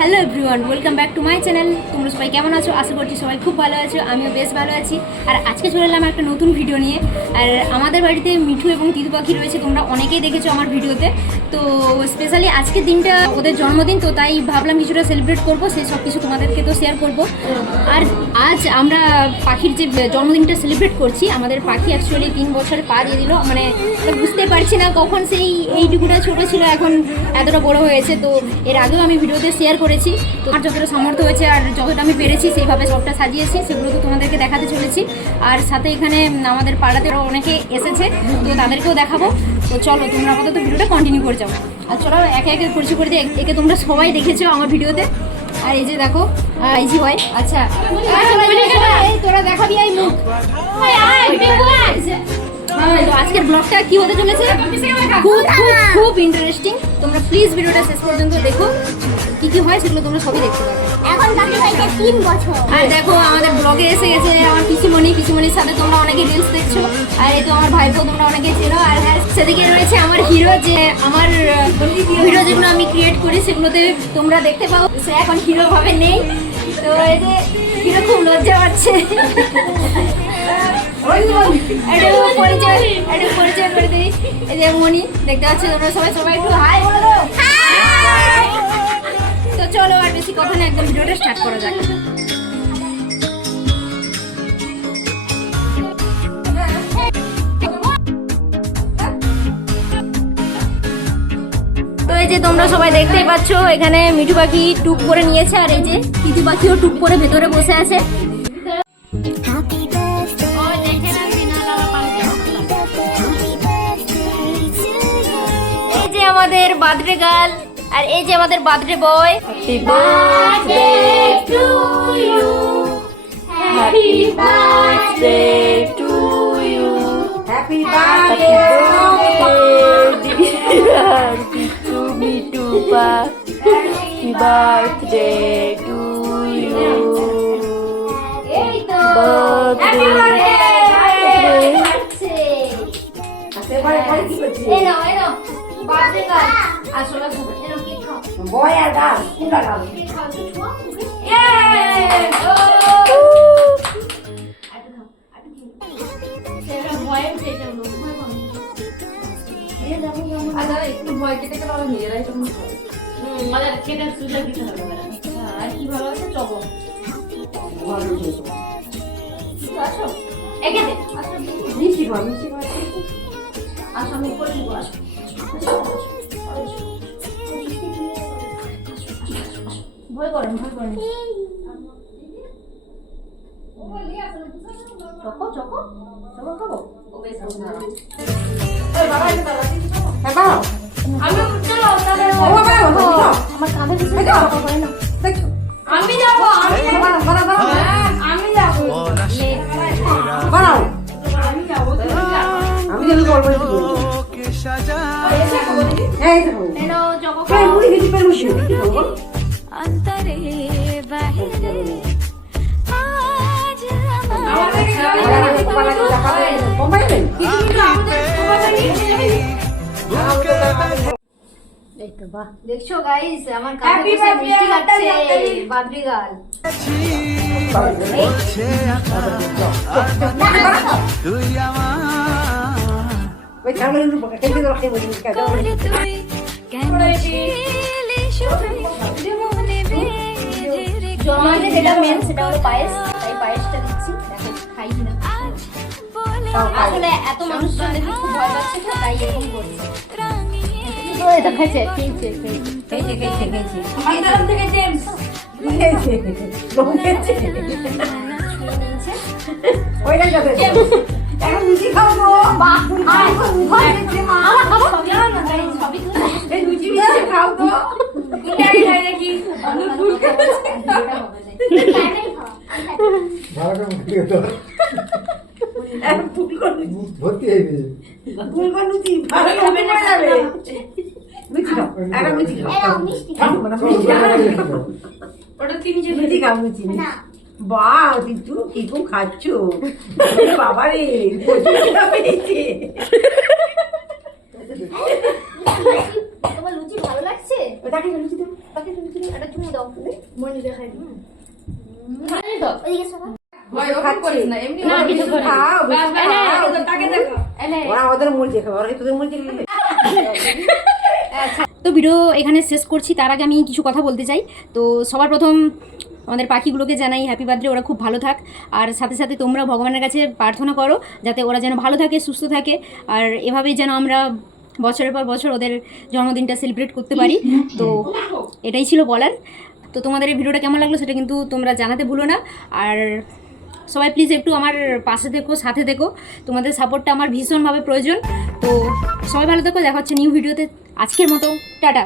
Hello everyone, welcome back to my channel. তোমরা সবাই কেমন আছো? আশা করছি সবাই খুব ভালো আছো, আমিও বেশ ভালো আছি। আর আজকে চলে এলাম একটা নতুন ভিডিও নিয়ে। আর আমাদের বাড়িতে মিঠু এবং তিতু পাখি রয়েছে, তোমরা অনেকেই দেখেছো আমার ভিডিওতে। তো স্পেশালি আজকের দিনটা ওদের জন্মদিন, তো তাই ভাবলাম কিছুটা সেলিব্রেট করবো, সেই সব কিছু তোমাদেরকে তো শেয়ার করবো। আর আজ আমরা পাখির যে জন্মদিনটা সেলিব্রেট করছি, আমাদের পাখি অ্যাকচুয়ালি 3 বছর পা দিয়ে দিল। মানে বুঝতে পারছি না কখন এইটুকুটা ছোটো ছিল, এখন এতটা বড় হয়েছে। তো এর আগেও আমি ভিডিওতে শেয়ার করেছি, তো আমার যতটা সামর্থ্য হয়েছে আর যতটা আমি পেরেছি সেইভাবে সবটা সাজিয়েছি, সেগুলো তো তোমাদেরকে দেখাতে চলেছি। আর সাথে এখানে আমাদের পাড়াতে অনেকে এসেছে, তো তাদেরকেও দেখাবো। তো চলো তোমরা আপাতত ভিডিওটা কন্টিনিউ করে যাও। আর চলো একে একে পরিচয় করে দিই। একে তোমরা সবাই দেখেছো আমার ভিডিওতে। আর এই যে দেখো ইজি হয়। আচ্ছা তোরা দেখাবি এই মুখ। তো আজকের ব্লগটা কি হতে চলেছে, খুব ইন্টারেস্টিং। তোমরা প্লিজ ভিডিওটা শেষ পর্যন্ত দেখো, কি কি হয় সেগুলো তোমরা সবই দেখতে পাবে। এখন বাকি হয়েছে 3 বছর। আর দেখো আমাদের ব্লগে এসে গেছে আমার পিসিমণির সাথে তোমরা অনেকে রিলস দেখছো। আর এই তো আমার ভাইপো, তোমরা অনেকে চেনো। আর সেদিকে রয়েছে আমার হিরো, যে আমার ভিডিও যেগুলো আমি ক্রিয়েট করি সেগুলোতে তোমরা দেখতে পাও। সে এখন হিরো ভাবে নেই, তো এই যে হিরো খুব লজ্জা পাচ্ছে। একটু পরিচয় করে দিই। এই যে মনি, দেখতে পাচ্ছ তোমরা সবাই একটু হাই বলে দাও। তো চলো আর বেশি কথা না, একদম ভিডিওটা স্টার্ট করা যাক। তো এই যে তোমরা সবাই দেখতেই পাচ্ছ, এখানে মিঠু পাখি টুক করে নিয়েছে, আর এই যে তিতু পাখিও টুক করে ভেতরে বসে আছে। এই যে আমাদের বার্থডে গার্ল, আর এই যে আমাদের birthday boy. Happy birthday to you, happy birthday to you, happy birthday to Mithu পাখি, happy birthday to you, birthday. Boy আর গাছ কোনটা গাছ? একটু ভয় কেটে গেলে আমরা নিজেরাই তখন মানে কেটে সুযোগ দিতে হবে। আর কি ভালো আছে চবো আসো একে দে মিষ্টি ভাব আসো আমি করে দিব। আসো ভয় করেন চকো খাবো ও বেশ বাবা আমি চলো তাহলে আমার কাঁধে কিছু করে না। আমি যাব আমি করবো অন্তরে বাহিরে দেখছো গাইস, আমার কাছে মিষ্টি খাচ্ছে বাদ্রি গাল। জন্মালে যেটা মেন সেটা হলো পায়েস, তাই পায়েসটা দিচ্ছি। দেখো খাই কিনা। আসলে এত মানুষজন দেখে খুব ভয় পাচ্ছে, তো তাই এরকম করছে। বাহ দিদু কি গো খাচ্ছ বাবা রে তোমার লুচি ভালো লাগছে? ওটাকে লুচি দাও। পাখি তুমি তুমি একটা চুমু দাও তুমি মনি দেখাই ওইদিকে সরো। ভয় ওকে করিস না এমনি না, কিছু খাও, বাস, কিছু খাও। তাকে দেখো ওরা ওদের মুরগি খাবে, ওরা কি তোদের মুরগি খাবে? তো ভিডিও এখানে শেষ করছি, তার আগে আমি কিছু কথা বলতে চাই। তো সবার প্রথম আমাদের পাখিগুলোকে জানাই হ্যাপি বার্থডে, ওরা খুব ভালো থাক। আর সাথে সাথে তোমরা ভগবানের কাছে প্রার্থনা করো যাতে ওরা যেন ভালো থাকে, সুস্থ থাকে, আর এভাবেই যেন আমরা বছরের পর বছর ওদের জন্মদিনটা সেলিব্রেট করতে পারি। তো এটাই ছিল বলার। তো তোমাদের এই ভিডিওটা কেমন লাগলো সেটা কিন্তু তোমরা জানাতে ভুলো না। আর সবাই প্লিজ একটু আমার পাশে থেকো, সাথে থেকো, তোমাদের সাপোর্টটা আমার ভীষণভাবে প্রয়োজন। তো সবাই ভালো থেকো, দেখা হচ্ছে নিউ ভিডিওতে। আজকের মতো টাটা।